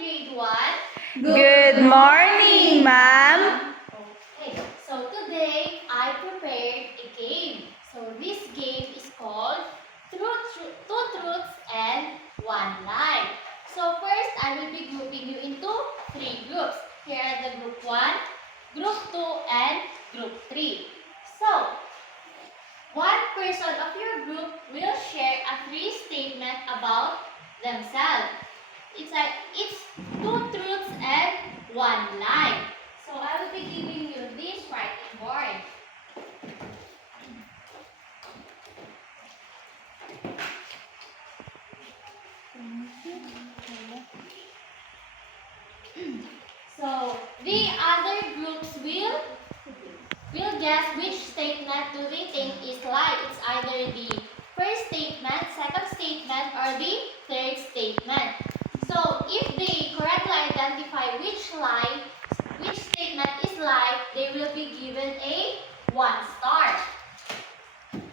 grade 1. Good morning, ma'am. Okay, so today I prepared a game. So this game is called Two Truths and One Lie. So first, I will be grouping you into 3 groups. Here are the group 1, group 2, and group 3. So, one person of your group will share a 3 statement about themselves. It's 2 truths and 1 lie. So I will be giving you this writing board. So the other groups will guess which statement do they think is lie. It's either the first statement, second statement, or the third statement. So if they correctly identify which statement is lie, they will be given a 1 star.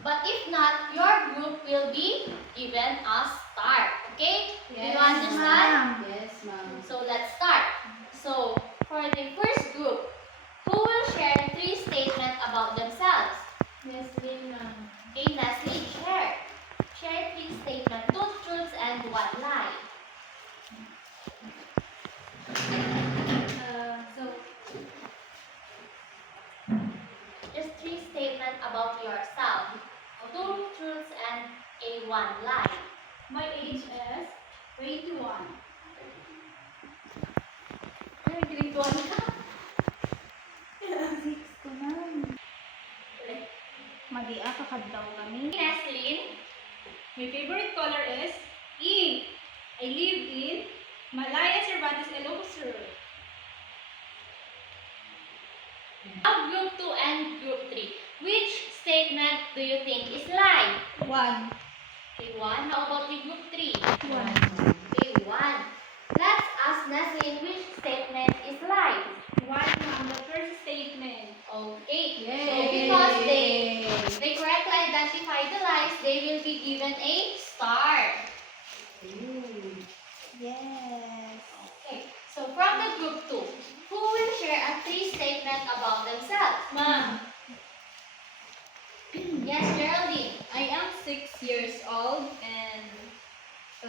But if not, your group will be given a star. Okay? Do you understand? Yes, ma'am. So let's start. So for the first group, who will share 3 statements about themselves? Nestle, ma'am. Okay, Nestle, share. Share 3 statements, 2 truths and 1 lie. So, Just 3 statements about yourself, 2 truths and a 1 lie. my age is 21. Ay, grade 1 ka. 6 ko na. Mag-ia ka kadlaw kami. Nestle, My favorite color is E. I live in Malaya, Cervantes, Ilocos Sur. now group 2 and group 3. Which statement do you think is lie? 1. Okay, 1. How about the group 3? 1. Okay, 1. Let's ask Nestle which statement is lie. 1, ma'am. The first statement. Okay. Yay! So because they correctly identify the lies, they will be given a star. Yes. Okay. So from the group 2, who will share a 3 statement about themselves? Ma'am, Yes, Geraldine. I am 6 years old and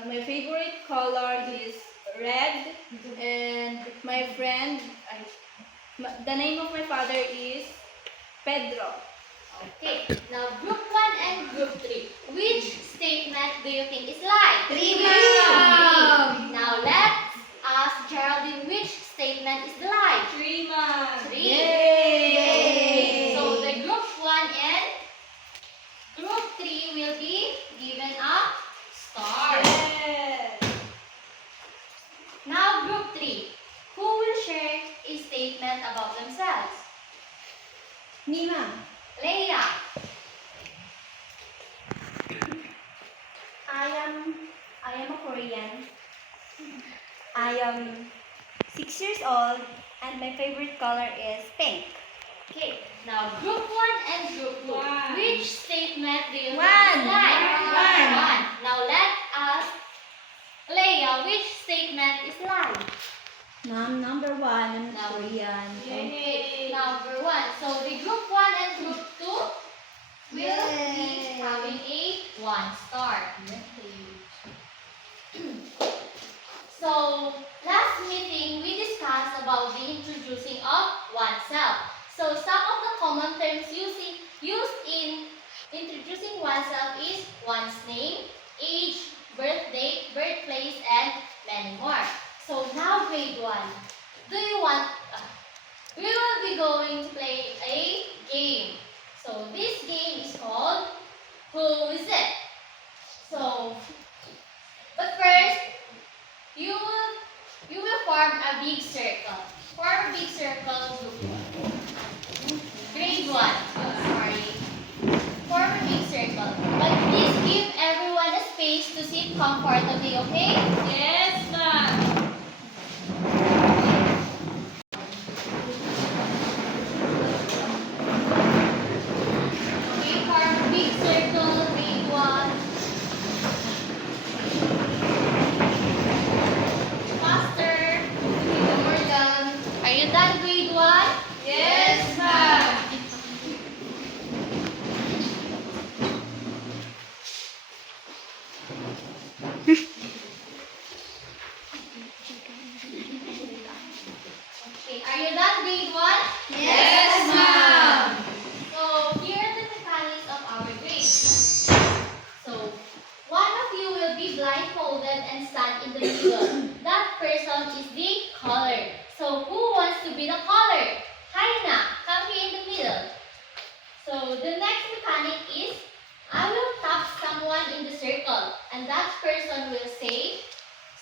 my favorite color is red, and my friend, the name of my father is Pedro. Okay. Now group 1 and group 3. Which statement do you think is lie? 3, ma'am. Now let's ask Geraldine which statement is the lie. 3, ma'am. 3. Yay! So the group 1 and group 3 will be given a star. Yes. Now group 3. Who will share a statement about themselves? Me, ma'am. Leia. I am a Korean. I am 6 years old and my favorite color is pink. Okay. Now group 1 and group 2. One. Which statement do you think One. is lie? One. Now let us Leia, which statement is lie? Ma'am, number 1, I'm Now- Korean. Okay, number 1. So the group 1 and group 2 will be Yay. having a 1 star. So last meeting we discussed about the introducing of oneself. So some of the common terms used in introducing oneself is one's name, age, birth date, birthplace, and many more. So now grade 1. Do you want we will be going to play a game. So this game is called Who Is It? So but first you will form a big circle. Form a big circle group 1. Grade 1. Sorry. Form a big circle. But please give everyone a space to sit comfortably, okay? Yes, ma'am. Okay, form a big circle, grade 1. Faster. the middle. That person is the caller. So who wants to be the caller? Haina, come here in the middle. So the next mechanic is I will tap someone in the circle and that person will say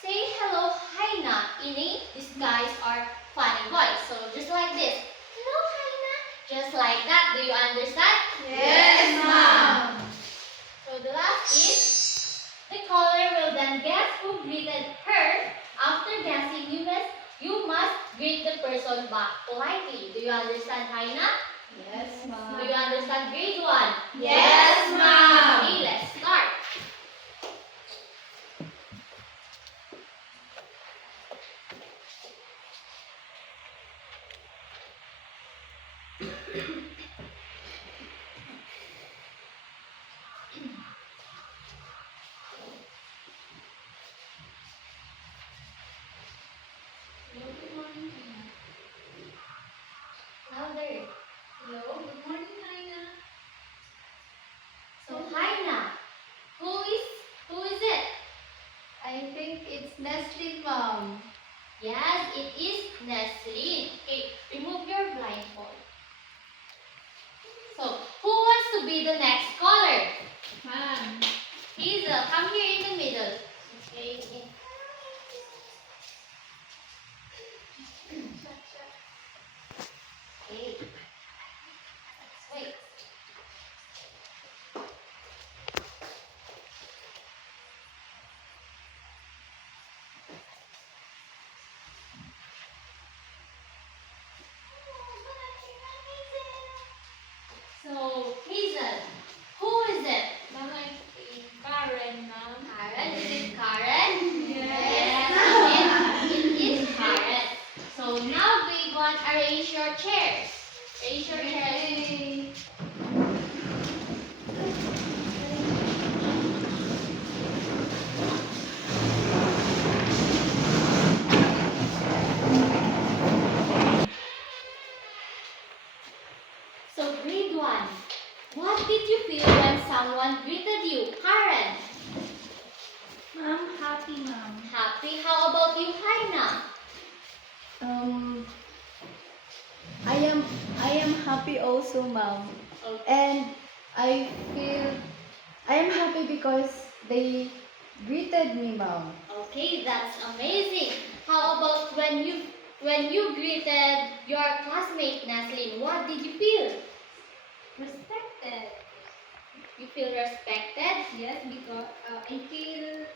hello Haina in a disguise or funny voice. So just like this. Hello Haina. Just like that. Do you understand? Yes, ma'am. So the last is the caller will then guess who greeted her. After guessing, you must greet the person back politely. Do you understand, Haina? Yes, Do you understand grade 1? Yes, ma'am. Okay, let's start. Louder. Hello, good morning, Haina. So Haina, who is it? I think it's Nestle, ma'am. Yes, it is Nestle. Okay, remove your blindfold. So, who wants to be the next caller? Ma'am. Hazel, come here in the middle. Okay. Okay. Wait. So, Hazel, who is it? Ma'am, I think Karen, ma'am. Karen? Is it Karen? Yes. Yes, it is Karen. So now grade 1, arrange your chairs. Arrange your chairs. Yay. So grade 1, what did you feel when someone greeted you? Karen, Ma'am, happy, ma'am. happy. How about you, Haina? I am happy also, ma'am. Okay. And I feel I am happy because they greeted me, ma'am. Okay, that's amazing. How about when you greeted your classmate Naslin? What did you feel? Respected. You feel respected? Yes, because I can feel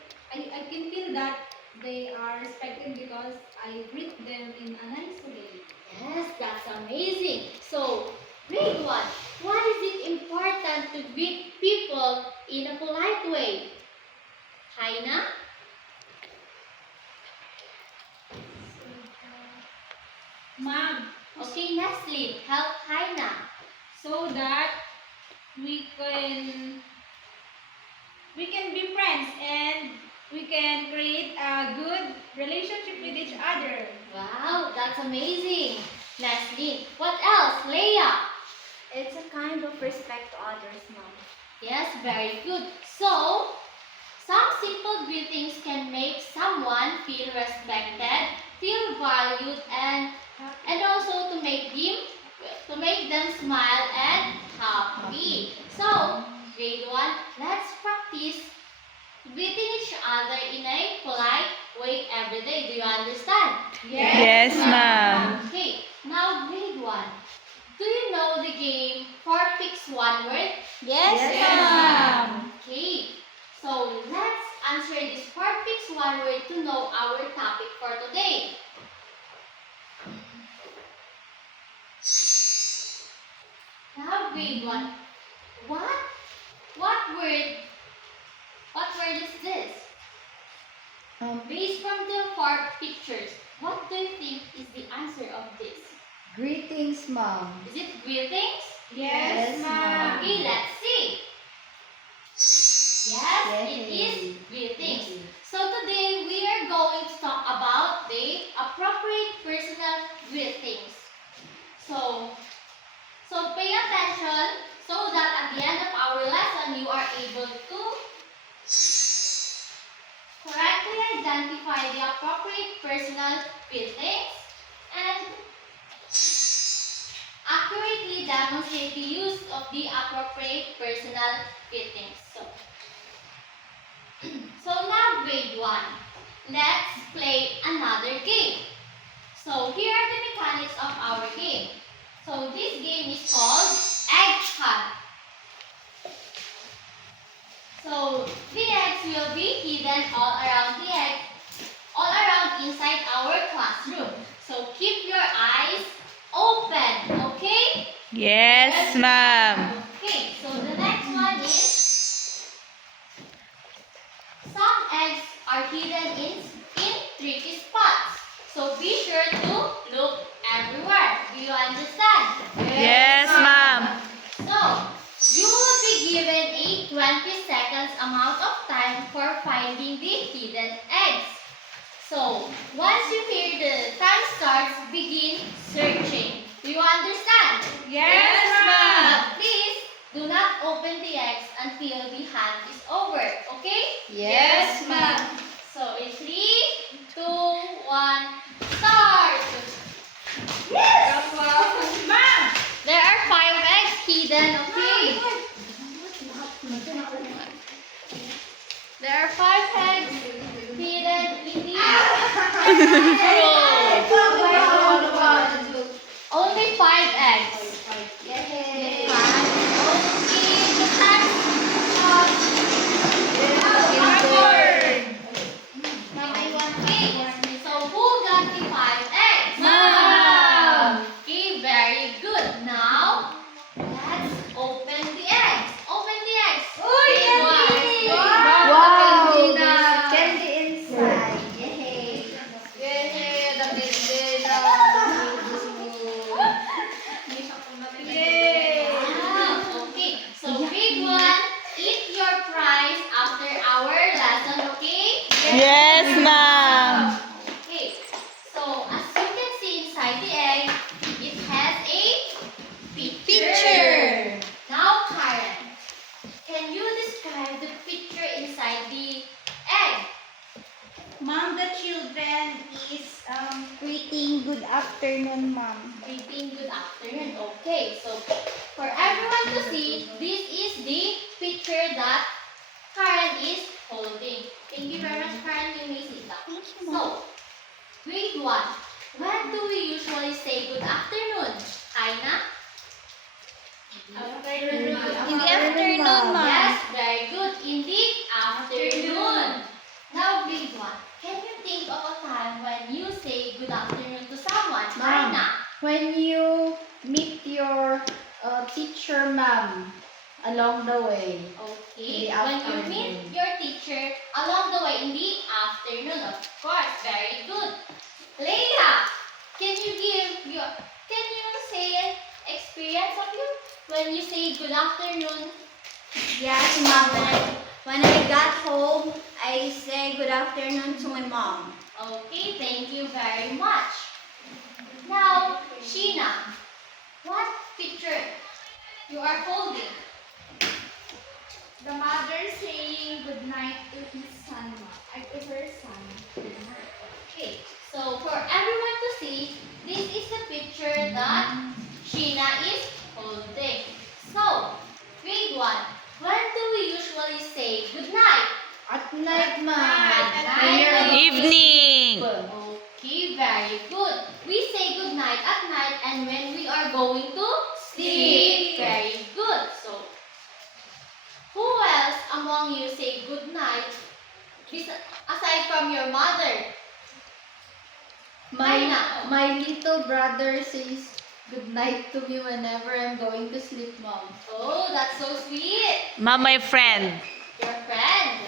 that they are respected because I greet them in a nice way. Yes, that's amazing. So, grade 1, why is it important to greet people in a polite way? Haina? Ma'am, Okay, Naslin, help Haina. so that we can be friends and we can create a good relationship with each other. Wow, that's amazing. Naslin, what else? Leia? It's a kind of respect to others, ma'am. Yes, very good. So, some simple greetings can make someone feel respected, feel valued, and also to make them smile and happy. So, grade 1, let's practice greeting each other in a polite way every day. Do you understand? Yes, ma'am. Okay, now grade 1. Do you know the game 4 picks 1 word? Yes, ma'am. Okay, so let's answer this 4 picks 1 word to know our topic for today. Now grade 1. What word is this? Based from the 4 pictures, what do you think is the answer of this? Greetings, ma'am. Is it greetings? Yes, ma'am. Okay, let's see. Yes, it is greetings. So today we are going to talk about the appropriate personal greetings. So pay attention so that at the end of our lesson you are able to correctly identify appropriate personal feelings and accurately demonstrate the use of the appropriate personal fittings. So now grade 1. Let's play another game. So here are the mechanics of our game. So this game is called Egg Hunt. So the eggs will be hidden all around inside our classroom. So keep your eyes open, okay? Yes, ma'am. Okay, so the next one is some eggs are hidden in tricky spots. So be sure to look everywhere. Do you understand? Yes, ma'am. So, you will be given a 20 seconds amount of time for finding the hidden eggs. So, once you hear the time starts, begin searching. Do you understand? Yes, ma'am. Please do not open the eggs until the hunt is over. Okay? Yes, ma'am. So, in 3, 2, 1, start! Ma'am. There are 5 eggs hidden, okay? There are 5 eggs hidden in the row. Only 5 eggs. Yay! Okay, so who got the 5 eggs? Ma'am. Okay, very good. Now, let's open the eggs. Open the eggs. Big ones. Wow! Candy. There's candy inside. Yay! Wow, okay. So big one, eat your prize after our lesson, okay? Yes, ma'am. Okay. So as you can see inside the egg, it has a picture. Now, Karen, can you describe the picture inside the egg? Mom, the children is greeting good afternoon, Mom. Greeting good afternoon. Okay, so for everyone to see, this is the picture that Karen is holding. Thank you very much, Karen. You may sit down. Thank you, So, grade 1. When do we usually say good afternoon? Aina? In the afternoon, Mom. Yes, very good. In the afternoon. Now, grade 1. Can you think of a time when you say good afternoon to someone? Ma'am. Aina? When you meet your teacher, ma'am, along the way. Okay. In the When you afternoon. meet your teacher along the way in the afternoon, of course. Very good. Leila, can you say an experience of you when you say good afternoon? Yes, Mom. When I got home, I say good afternoon to my mom. Okay, thank you very much. Now, Sheena, what picture you are holding? The mother saying good night to his son, to her son. Okay, so for everyone to see, this is the picture that Sheena is holding. So, grade 1, when do we usually say good night? At night, ma'am. At When you're night. Evening. Okay, very good. We say good night at night and when we are going to sleep. Very good. So, who else among you say good night aside from your mother? My little brother says good night to me whenever I'm going to sleep, mom. Oh, that's so sweet. Ma'am, my friend. Your friend.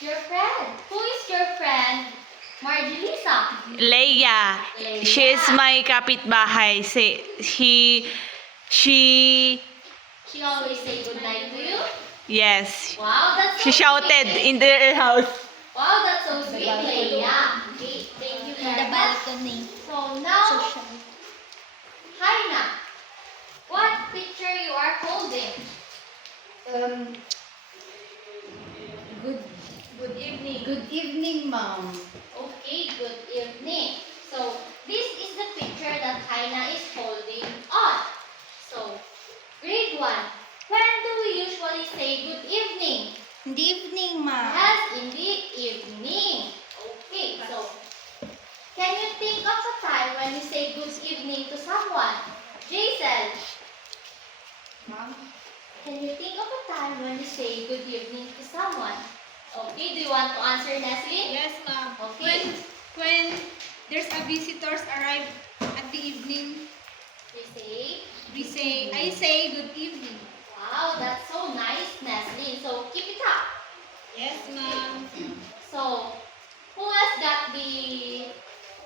Your friend. Who is your friend? Marjelisa. Leia. Leia. She's my kapitbahay. She She always say good night to you. yes. Wow, that's so She shouted sweet. in their house. Wow, that's so sweet, Leia. Okay, thank you very much. So now, Haina, what picture you are holding? Good evening, mom. Okay, good when you say good evening to someone? Jason, Ma'am? can you think of a time when you say good evening to someone? Okay, do you want to answer, Nestle? Yes, ma'am. Okay. When there's a visitors arrive at the evening, We say, I say good evening. wow, that's so nice, Nestle. So keep it up. Yes, ma'am. So, who has got the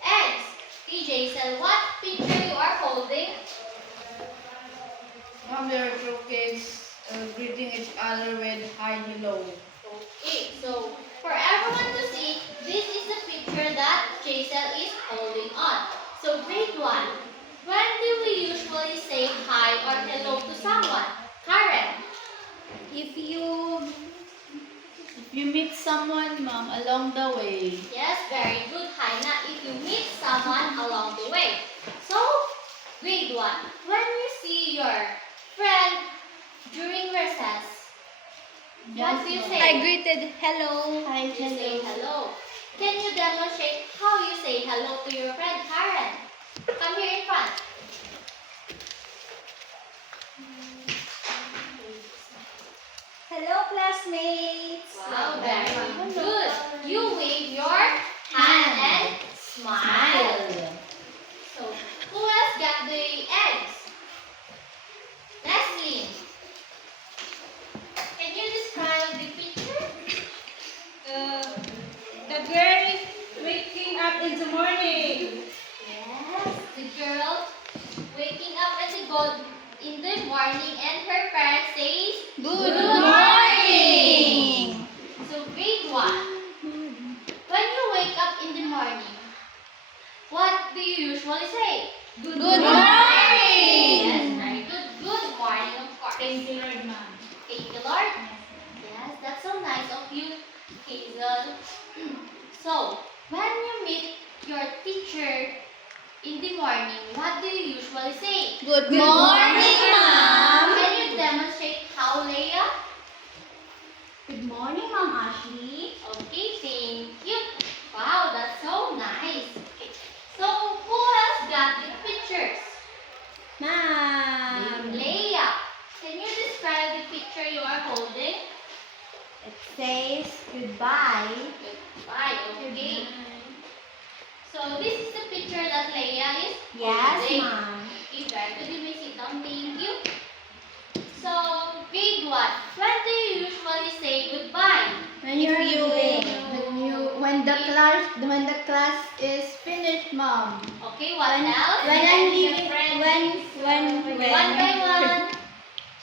eggs? Okay, Jason, what picture you are holding? Ma'am, there are two kids greeting each other with hi, hello. Okay, so for everyone to see, this is the picture that Jason is holding on. So grade 1, when do we usually say hi or hello to someone? Karen, If you meet someone, ma'am, along the way, yes, very good, Haina, if you meet someone along the way. So, grade 1, when you see your friend during recess, what do you say? I greeted hello. You say hello. Can you demonstrate how you say hello to your friend Karen? Come here in front. Hello, classmates. Wow, very good. You wave your hand and smile. So, who else got the eggs? Leslie. Can you describe the picture? The girl waking up in the morning. Yes, the girl waking up in the morning and her parents says Good morning. So grade 1. When you wake up in the morning, what do you usually say? Good morning. Yes, very good. Good morning, of course. Thank you, Lord, ma'am. Thank you, Lord. Yes, that's so nice of you, Hazel. So, when you meet your teacher in the morning, what do you usually say? Good morning, ma'am. Can you demonstrate how, Leah? Good morning, Ma'am Ashley. Okay, thank you. Wow, that's so nice. Okay. So, who else got the pictures? Ma'am. Leah, can you describe the picture you are holding? It says goodbye. Goodbye, okay. So, this is the picture that Leah is Yes, holding. ma'am. Okay, very good. You may sit down. Thank you. So, grade 1. When do you usually say goodbye? When you're leaving. when the class is finished, ma'am. Okay, what else? When I'm leaving. When One by one.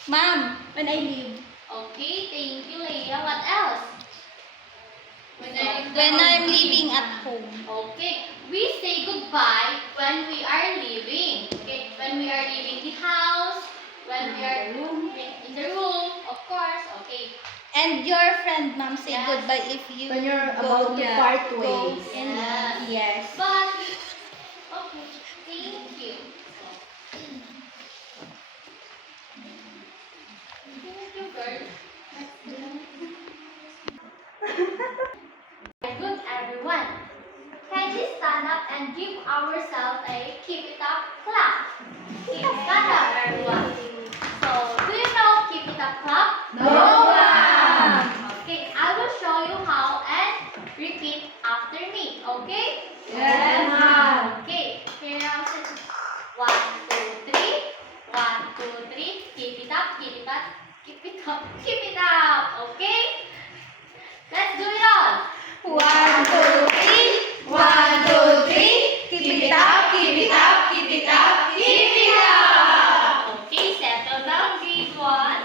Ma'am, when I leave. Okay, thank you, Leah. What else? When I'm leaving at home. Okay, we say goodbye when we are leaving. Okay, when we are leaving the house, when we are in the room, of course. Okay. And your friend, ma'am, say Yes. goodbye if you When you're go, about to part go ways. in. Yes. Yes. But okay, thank you. Thank you, girl. Good, everyone. Kindly stand up and give ourselves a keep it up clap. Okay, stand up, everyone. So, do you know keep it up clap? No, ma'am. Okay, I will show you how and repeat after me. Okay? Yes, ma'am. Okay, here now. 1, 2, 3. 1, 2, 3. Keep it up, keep it up, keep it up, keep it up. Okay? Let's do it all. 1, 2, 3. 1, 2, 3. Keep it up, keep it up, keep it up, keep it up. Okay, settle down, grade 1.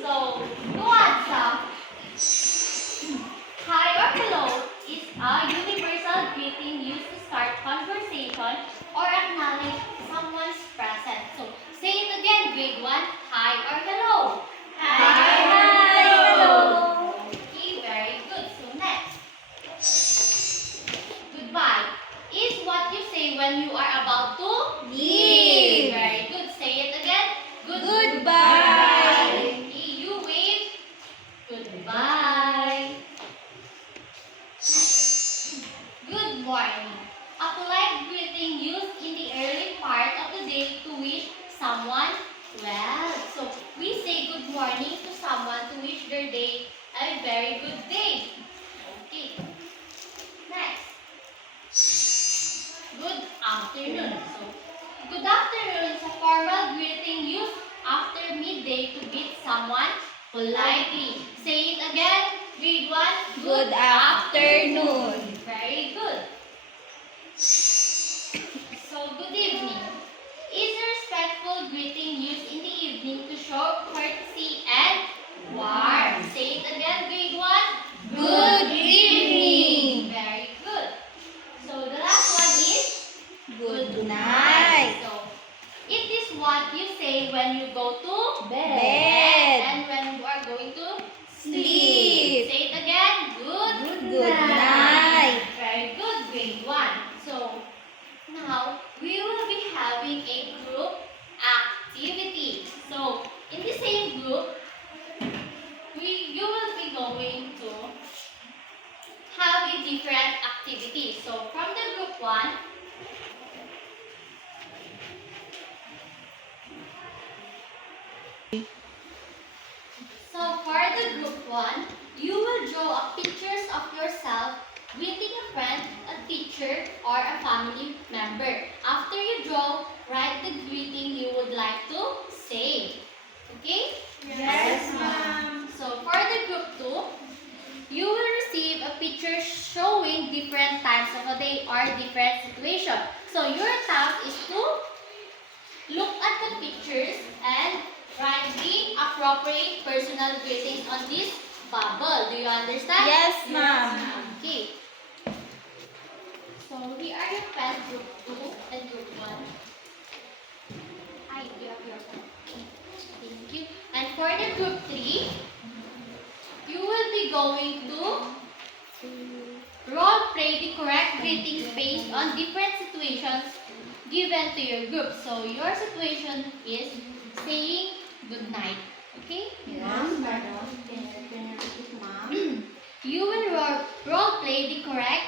So, to answer, hi or hello is a universal greeting used to start conversation or acknowledge someone's presence. So, say it again, grade 1. Hi or hello. Hi, hello. Okay, very good. So, next. Goodbye is what you say when you are about to Leave. Very good. Say it again. Goodbye. Okay, you wave. Goodbye. Good morning. a polite greeting used in the early part of the day to wish someone well. So we say good morning to someone to wish their day a very good day. Okay. Next. Good afternoon. So, good afternoon is a formal greeting used after midday to greet someone politely. Say it again. Grade 1. Good afternoon. Very good. So, good evening. Is a respectful greeting used in the evening to show courtesy and warmth. Say it again. Grade 1. Good evening. Very good. So, the last one is Good night. so, it is what you say when you go to Bed. and when you are going to Sleep. Say it again. Good Good night. Very good. Grade 1. So, now we will be having a group activity. So, in the same group, you will be going to have a different activity. So, from the group 1, so for the group 1, you will draw pictures of yourself greeting a friend, a teacher, or a family member. After you draw, write the greeting you would like to say. Okay? Yes, ma'am. So for the group 2, you will receive a picture showing different times of a day or different situation. So your task is to look at the pictures and write the appropriate personal greetings on this bubble. Do you understand? Yes, ma'am. Okay. So here are your pen, group 2 and group 1. Hi, you have your pen. Thank you. And for the group 3, you will be going to role play the correct greetings based on different situations given to your group. So your situation is saying good night. Okay? Yes, madam. You will role play the correct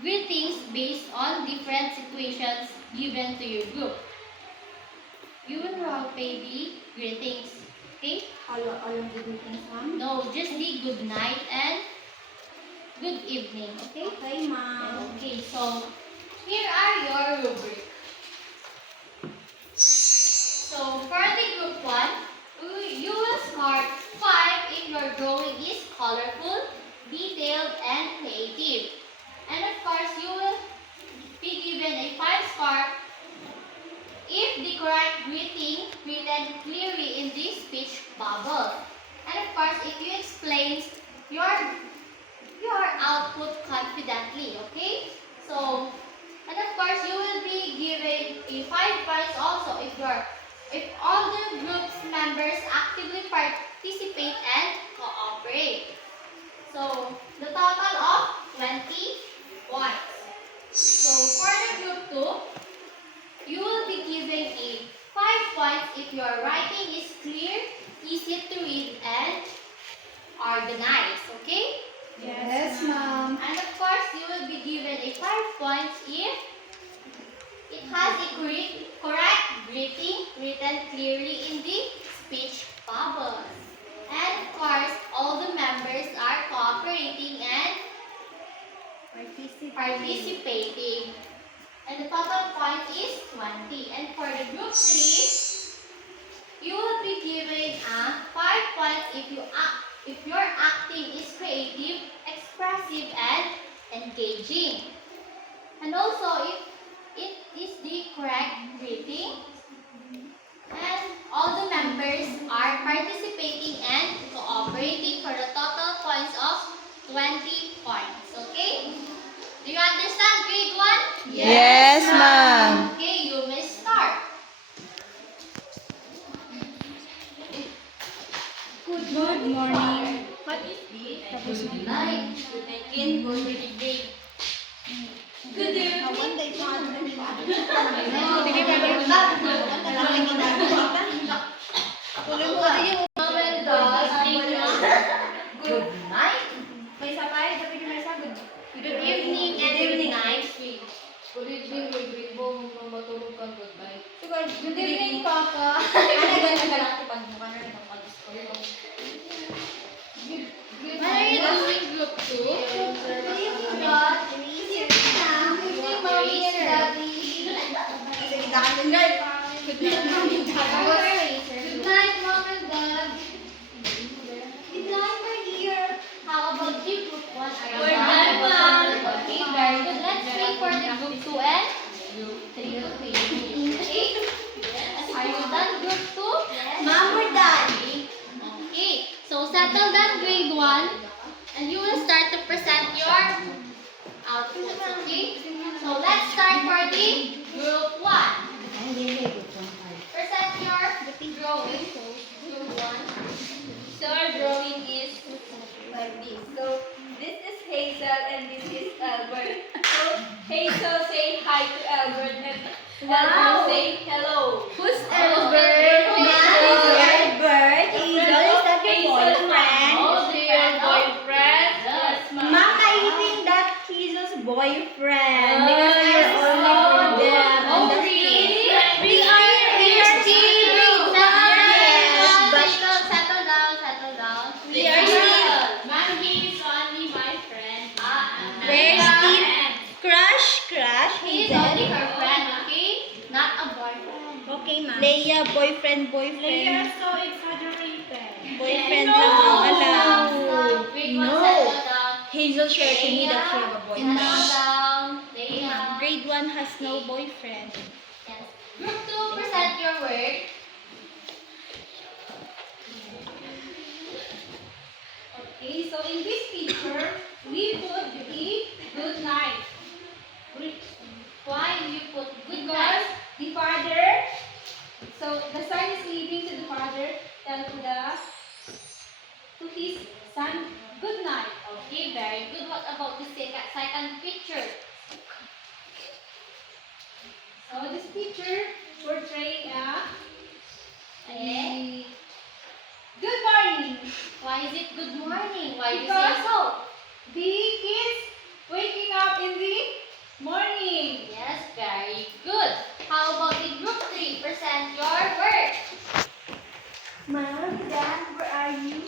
greetings based on different situations given to your group. You will role play the greetings. Okay? All of the greetings, ma'am? No, just the good night and good evening. Okay? Okay, ma'am. Okay, so here are your rubric. So for the group 1, you will score 5 if your drawing is colorful, detailed, and creative. And of course, you will be given a 5 score if the correct greeting written clearly in the speech bubble. And of course, if you explain your output confidently, okay? So, and of course, you will be given a 5 points also if all the group's members actively participate and cooperate. So, the total of 20 points. So, for the group 2, you will be given a 5 points if your writing is clear, easy to read, and organized. Okay? Yes, ma'am. And of course, you will be given a 5 points if it has a correct greeting written clearly in the speech bubbles. And of course, all the members are cooperating and participating. And the total point is 20. And for the group 3, you will be given 5 points if your acting is creative, expressive, and engaging. And also if it is the correct greeting and all the members are participating and cooperating for the total points of 20 points. Okay? Do you understand grade 1? Yes, ma'am. Okay, you may start. Good morning. What is this? Good night. Good again. Good day. Good evening. Good night. May isa pa, dapat yung may isa. Good evening and good night. Good evening, Papa. What are you doing, group 2? Good evening, God. Good evening, Mommy and Daddy. Good night, Mom and Dad. Good night, my dear. How about you, group 1? Are you We're done? done, Mom. Okay, very good. Let's wait for the group 2 and group 3 to finish. Okay? Are you done, group 2? Mom, we're done. Okay. So settle down, grade 1, and you will start to present your outputs. Okay? So let's start for the group 1. Present your drawing. Group 1. So our drawing is like this. So this is Hazel and this is Albert. So Hazel say hi to Albert and Albert say hello. Who's Albert? Albert, Hazel, is that your boyfriend? Oh, dear boyfriend. Yes, ma'am. Mom, I think that Hazel's boyfriend. Oh, Because you're you're only for so- them. Oh, And that's really? it. We We are still grade 1. But Settle down. we are still, Ma'am, he is only my friend. we're still crush, He is Hazel. only her friend, okay? Not a boyfriend. Okay, ma'am. Leia, boyfriend. so exaggerated. Boyfriend No. lang ang alam. Stop. Grade 1, settle down. Hazel shared to me that she have a Settle boyfriend. down. Leia. Grade 1 has no boyfriend. Yes. Group 2, present your work. Okay, so in this picture, we put the good night. Why you put good Because night? the father, so the son is leaving to the father, tell to his son, good night. Okay, very good. What about the second picture? So this picture portraying Eh? good morning. Why is it good morning? Why do you say Because- so? The kids waking up in the morning. Yes, very good. How about the group 3? Present your work. Mom, Dad, where are you?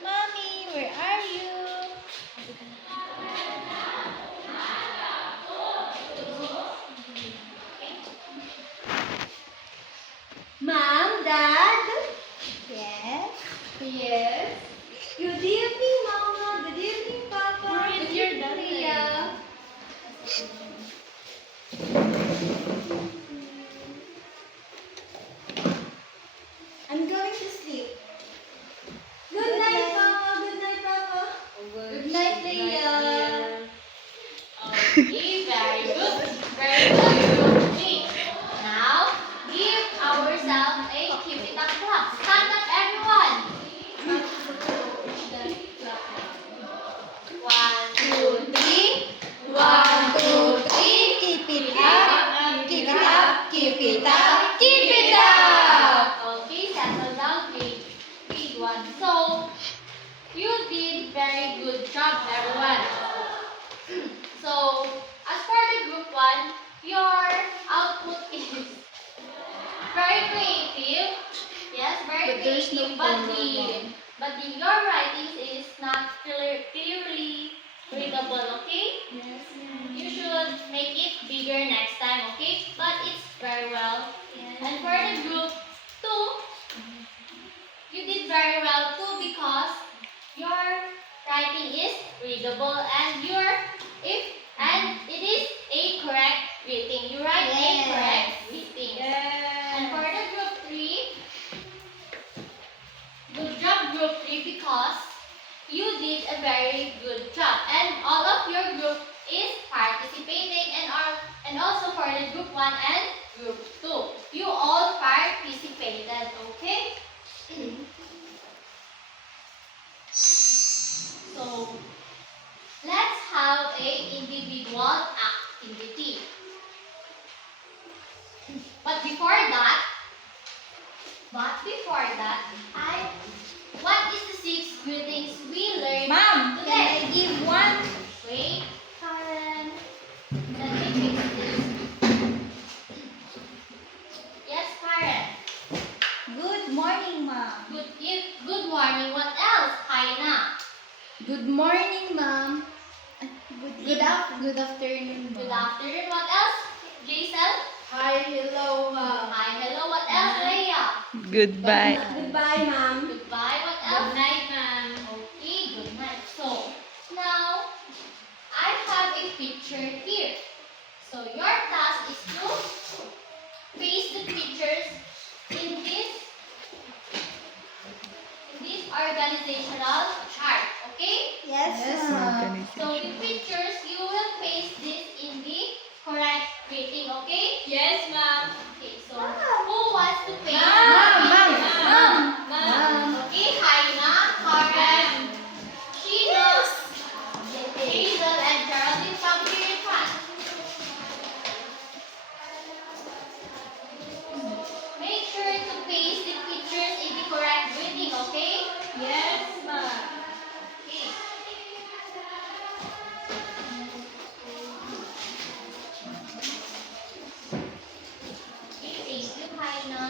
Mommy, where are you? Mom, Dad? Yes? Yes. Good evening, Mama. Good evening, Papa. Good evening, Leia. I'm going to sleep. Good night, Mama. Good night, Papa. Good night, Leia. Okay, very good. Very good, group 3. Now, give ourselves a keep it up clap. Stand up, everyone. 1, 2, 3. 1, 2, 3. Keep it up. Keep it up. Keep it up. Keep it up! Okay, settle down, grade 1. So, you did very good job, everyone. So, as for the group 1, your output is very creative. Yes, very But there's no creative. formula. But your writings is not clearly readable, okay? Yes, You should make it bigger next time, okay? But it's very well. And for the group 2, you did very well too because your writing is readable and it is a correct reading. You write a Yes. correct reading. And for the group 3, good job group 3 because you did a very good job and all of your group is participating and also for the group 1 and group 2. You all participated, okay? So, let's have a individual activity. But before that, what is the 6 greetings we learned Mom, can today? I give one? Wait, Karen. Let me fix this. Good afternoon, Good ma'am. afternoon. What else? Jason? Hi, hello, ma'am. Hi, hello. What else? Leia? Goodbye. Goodbye, ma'am. Goodbye. What else? Good night, ma'am. Okay, good night. So, now, I have a picture here. So, your task is to paste the pictures in this organizational chart. Okay? Yes, Yes, ma'am. ma'am. So, the pictures, you will paste this in the correct rating. Okay? Yes, ma'am. Okay, so, who wants to paste? Ma'am. Okay, Haina, Karen, Sheena, Hazel, and Geraldine, come here in front. Make sure to paste the pictures in the correct reading, okay? Yes, ma'am. Okay. Okay, thank you, Haina.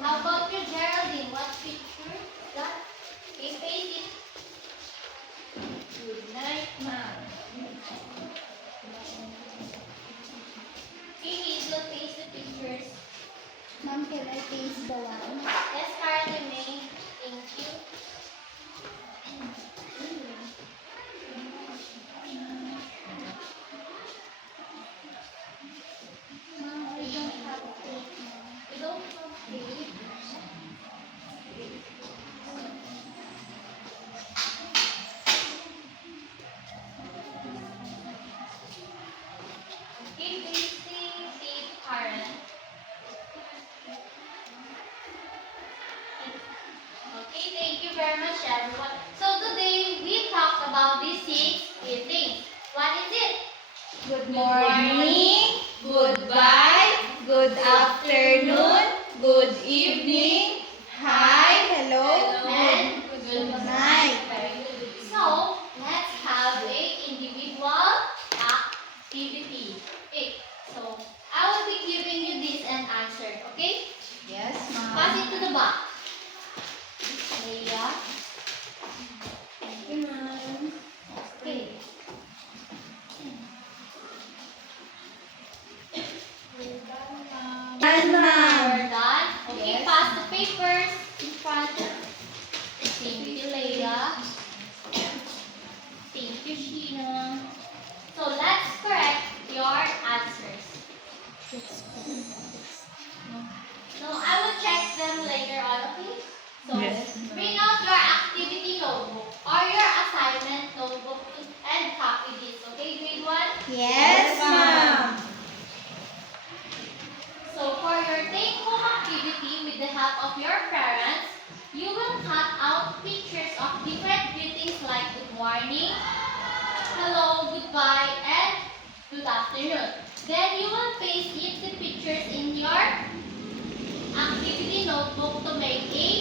How about you, Geraldine? What picture is that? Okay, paste it. Good night, ma'am. Okay, Hazel, paste the pictures. Ma'am, can I taste the one? Yes, Karen, you may. Thank you. Ma'am, I don't have a tape, ma'am. You don't have tape. Okay, pasting tape, Karen. Okay, thank you very much, everyone. So today we talked about these 6 things. What is it? Good morning, goodbye, good afternoon, good evening, hi, hello, And good night. so let's have a individual activity. Okay, so I will be giving you this and answer. Okay, Yes, ma'am. pass it to the back. Leah. Thank you, ma'am. Okay. Done, ma'am. We're done. Okay, pass the papers in front. Thank you, Leia. Thank you, Sheena. So let's correct your answers. So I will check them later on, okay? So Yes. bring out your activity notebook or your assignment notebook and copy this, okay, grade 1? Yes, ma'am. So for your take-home activity with the help of your parents, you will cut out pictures of different greetings like good morning, hello, goodbye, and good afternoon. Then you will paste each the pictures in your activity notebook to make a